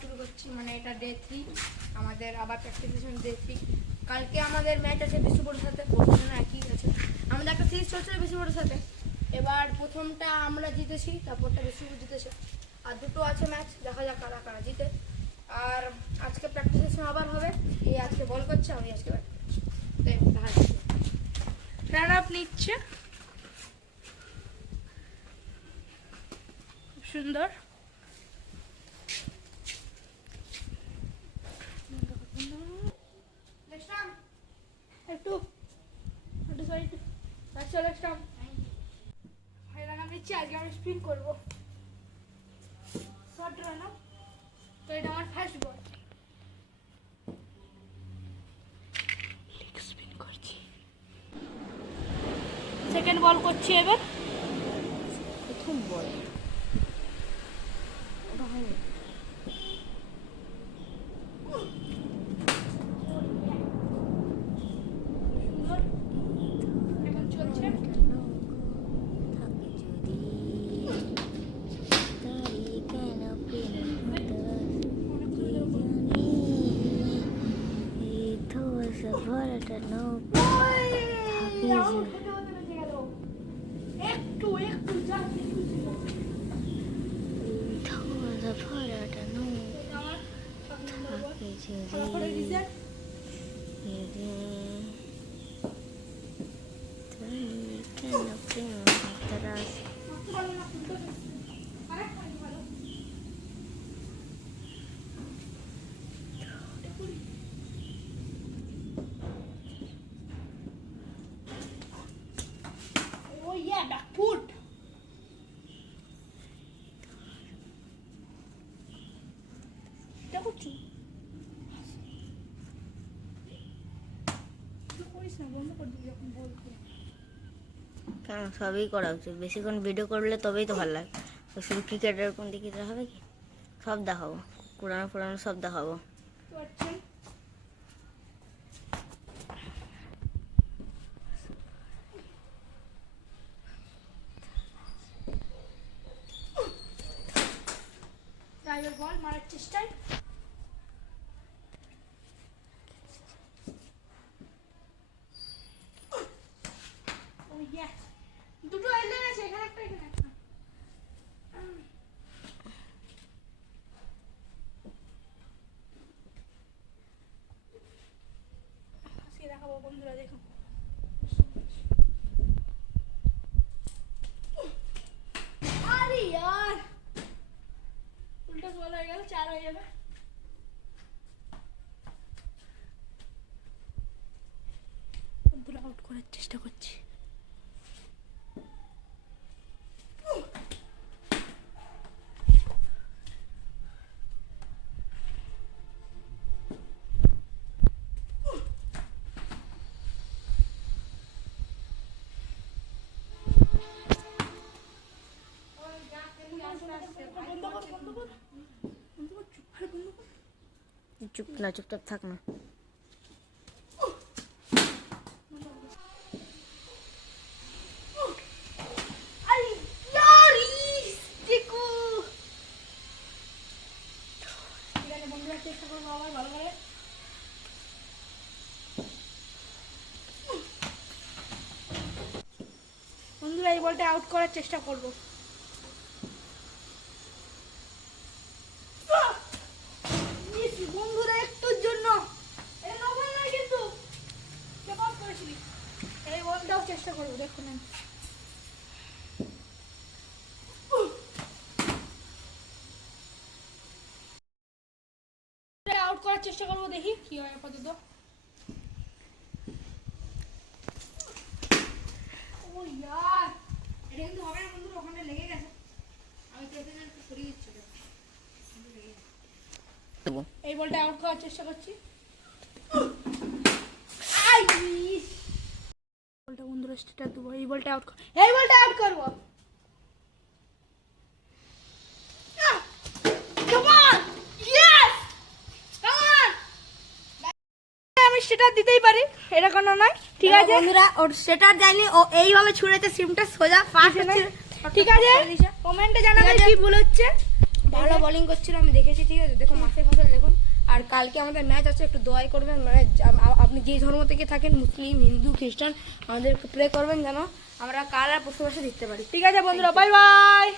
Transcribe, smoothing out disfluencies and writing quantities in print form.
শুরু করছি, মানে এটা ডে 3 আমাদের, আবার প্র্যাকটিস সেশন ডে 3। কালকে আমাদের ম্যাচ আছে বিশ্বপুরের সাথে, পরশু না একই আছে আমাদের একটা সিরিজ চলছিল বিশ্বপুরের সাথে। এবার প্রথমটা আমরা জিতেছি, তারপরটা বিশ্বপুর জিতেছে, আর দুটো আছে ম্যাচ, দেখা যাক কারা কারা জিতে। আর আজকে প্র্যাকটিস সেশন আবার হবে, এই আজকে বল করছে, আমি আজকে ব্যাট করছি। রান আপ নিচ্ছে, খুব সুন্দর। একটু সাইড চলে স্টাম্প ভাই, রান আপ নিচ্ছি। আজকে আমি স্পিন করবো, শর্ট রান আপ। তো এটা আমার ফার্স্ট বল, স্পিন করছি। সেকেন্ড বল করছি এবার, প্রথম বল এখন চলছে। একটু একটু Oh yeah, back foot. দেখো কি করিস না, বন্ধ করে দিবি যখন বলবো। কেন সবই করা উচিত, বেশিক্ষণ ভিডিও করলে তবেই তো ভালো লাগে। শুধু ক্রিকেটের কোন দিকে হবে কি, সব দেখাবো, পুরানো পুরানো সব দেখাবো। তো আচ্ছা ড্রাইভার বল মারার চেষ্টায়, ও ইয়া দুটো এলিয়েন আছে, এখানে একটা এখানে একটা। আজকে দেখাবো বন্ধুরা, দেখো আরে यार উল্টো বল হয়ে গেল, 4 হয়ে যাবে। বন্ধুরা আউট করার চেষ্টা করছি। চুপ না, চুপচাপ থাক না। আরে यार দেখো এখানে বন্ধুরা চেষ্টা করবো আবার ভালো করে। বন্ধুরা এই বলটা আউট করার চেষ্টা করবো। বন্ধুরা একটুর জন্য কিন্তু এই বলটাও চেষ্টা করবো, দেখুন আউট করার চেষ্টা করবো, দেখি কি হয় আপাতত। ও यार এটা কিন্তু হবে না বন্ধুরা, ওখানে লেগে গেছে, আমি তো এখানে একটু সরিয়ে দিচ্ছি। এই বলটা আউট করার চেষ্টা করছি। বলটা বন্ধুরা স্টেটার দেবো, এই বলটা আউট, এই বলটা আউট করবো। আমি স্টেটার দিতেই পারি, এটা কোনো নয়, ঠিক আছে বন্ধুরা। ওর স্টেটার যায়নি, ও এইভাবে ছুঁড়েছে সিমটা সোজা পাস হচ্ছে, ঠিক আছে। কমেন্টে জানাবে কি ভুল হচ্ছে। ভালো বোলিং করছিল, আমি দেখেছি, ঠিক আছে। দেখো মাঠে ফসল দেখুন। আর কালকে আমাদের ম্যাচ আছে, একটু দোয়াই করবেন, মানে আপনি যে ধর্ম থেকে থাকেন, মুসলিম, হিন্দু, খ্রিস্টান, আমাদেরকে প্রে করবেন যেন আমরা কাল আর পরশু মাসে জিততে পারি। ঠিক আছে বন্ধুরা, বাই বাই।